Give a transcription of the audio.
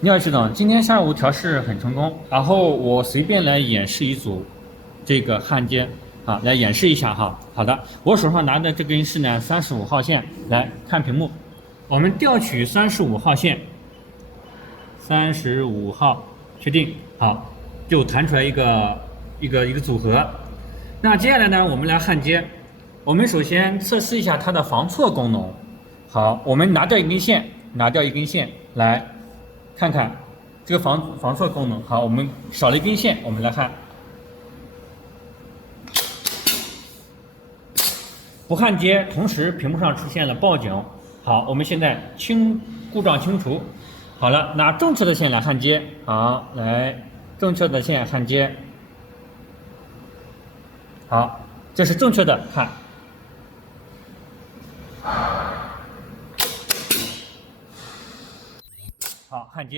你好，系统，今天下午调试很成功，然后我随便来演示一组这个焊接啊，来演示一下哈。好的，我手上拿的这根是呢35号线，来看屏幕，我们调取35号线，35号，确定，好，就弹出来一个组合。那接下来呢，我们来焊接，我们首先测试一下它的防错功能。好，我们拿掉一根线，来看看这个防错功能。好，我们少了一根线，我们来焊。不焊接，同时屏幕上出现了报警。好，我们现在故障清除。好了，拿正确的线来焊接。好，来正确的线焊接。好，这是正确的焊。好，焊接。